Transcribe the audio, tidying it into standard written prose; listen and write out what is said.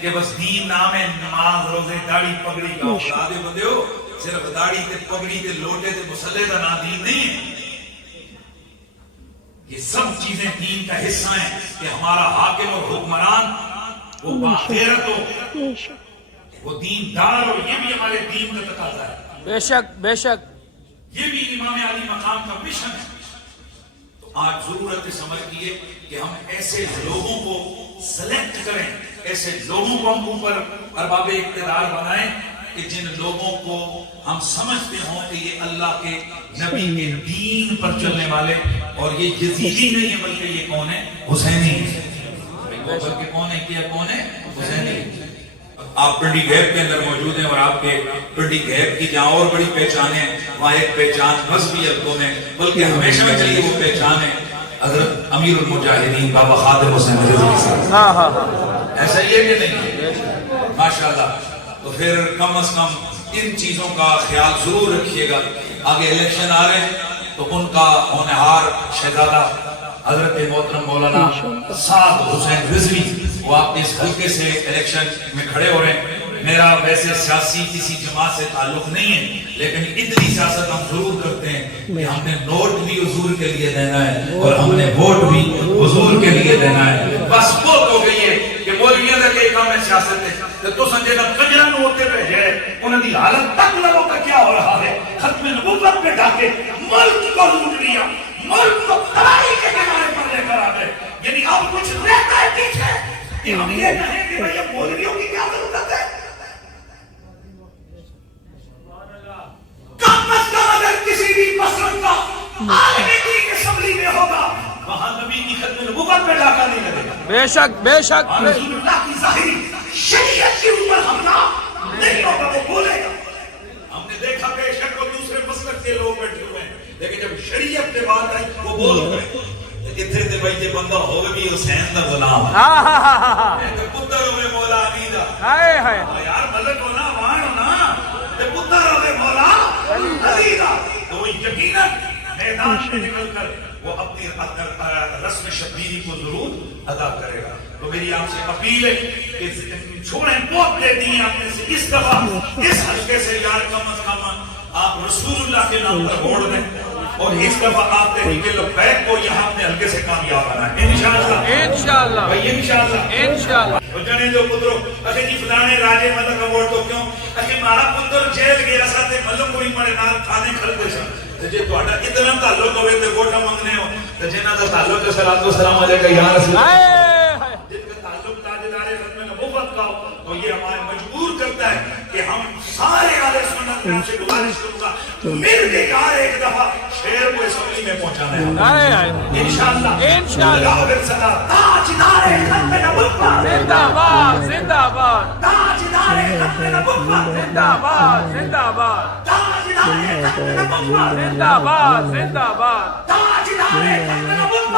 کہ بس دین نام ہے نماز روزے داڑھی پگڑی کا اولاد بندے ہو صرف داڑھی تے پگڑی تے لوٹے تے مسلے دا نام دین نہیں ہے. یہ سب چیزیں دین کا حصہ ہیں کہ ہمارا حاکم اور حکمران وہ باغیرت ہو وہ دیندار ہو. یہ بھی ہمارے دین کا تقاضا ہے. بے شک بے شک. یہ بھی امام علی مقام کا مشن ہے. تو آج ضرورت سمجھ کی ہے کہ ہم ایسے لوگوں کو سلیکٹ کریں, ایسے لوگوں کو ہم اوپر ارباب اقتدار بنائیں کہ جن لوگوں کو ہم سمجھتے ہوں کہ یہ اللہ کے نبی کے دین پر چلنے والے, اور یہ یزیدی نہیں ہے بلکہ یہ کون ہے, حسینی ہے. بلکہ کون ہے, کیا کون ہے, حسینی. آپ پنڈی گیپ کے اندر موجود ہیں اور آپ کے پنڈی گیپ کی جہاں اور بڑی پہچان ہے وہاں ایک پہچان مذہبی علاقوں میں بلکہ ہمیشہ میں چلیے وہ پہچان ہے حضرت امیر المجاہدین بابا خادم حسین رضوی صاحب. ایسا ہی ہے کہ نہیں؟ ماشاءاللہ. تو پھر کم از کم ان چیزوں کا خیال ضرور رکھیے گا. آگے الیکشن آ رہے ہیں تو ان کا ہونہار شہزادہ حضرت محترم مولانا سعد حسین رضوی وہ آپ اس حلقے سے الیکشن میں کھڑے ہو رہے ہیں. میرا ویسے سیاسی کسی جماعت سے تعلق نہیں ہے لیکن اتنی سیاست ہم ضرور کرتے ہیں کہ ہم نے نوٹ بھی حضور کے لیے دینا ہے اور ہم نے ووٹ بھی حضور کے لیے دینا ہے. بس بہت ہو گئی ہے کہ مولویوں کا کہ کام ہے سیاست ہے تو سمجھے گا کجرن ہوتے پہ ہے انہوں نے حالت تک لوگوں کا کیا ہو رہا ہے. ختم نبوت پہ ڈاکے ملک کو لوٹ لیا, ملک کو تباہی کے کنارے پر لے کر آ گئے. یعنی اب کچھ رہتا ہے پیچھے کہ ہم یہ کہیں کہ بھئی مولویوں کی کیا ضرورت ہے. کم از کم اگر کسی بھی مسلک کا عالم دین اسمبلی میں ہوگا وہاں نبی کی ختم نبوت پہ ڈاکہ نہیں لگے گا. بے شک بے شک. رسول اللہ کی ظاہری شریعت کے اوپر حملہ نہیں ہوگا, وہ بولے گا. ہم نے دیکھا کہ شک و دوسرے مسلک کے لوگ بیٹھے ہوئے ہیں لیکن جب شریعت پہ بات آئی وہ بول گئے. اتنے تے بھائی یہ بندہ ہوگا بھی حسین دا غلام ہے پتر ہوئے مولا علی دا یار ملک ہونا وان ہونا پتر ہوئے مولا علی دا تو وہ یقیناً میدان میں نکل کر وہ اپنی رسم شبیری کو ضرور ادا کرے گا. تو میری آپ سے اپیل ہے کہ چھوڑیں بہت دیتی ہیں آپ نے سے اس دفعہ اس حلقے سے یار کم از کم آپ رسول اللہ کے نام پر ووٹ دیں اور اس دفعہ آپ تحریک لبیک کو یہاں اپنے حلقے سے کامیاب آنا ہے انشاءاللہ انشاءاللہ بھائی انشاءاللہ انشاءاللہ. وہ جنے جو پترو اکھے جی فلانے راجے ملک کا ووٹ دو کیوں اکھے مارا پتر جیل گیا سا تے ملک کوئی مارے نال تھانے کھلتے سا تے جے تہاڈا اتنا تعلق ہوے تے ووٹاں منگنے ہو تے جنہاں دا تعلق ہے صلوات و سلام علیکہ یا رسول اللہ جن کا تعلق تاجدار ختم نبوت کا ہو تو یہ ہمیں مجبور کرتا ہے کہ ہم سارے اہل سنت میں سے گزارش کروں گا مل کے یار ایک دفعہ شہر کو اسمبلی میں پہنچانا ہے انشاءاللہ انشاءاللہ. تاجدار ختم نبوت زندہ باد زندہ باد. تاجدار ختم نبوت زندہ باد زندہ باد. تاجدار ختم نبوت زندہ باد زندہ باد. تاجدار ختم نبوت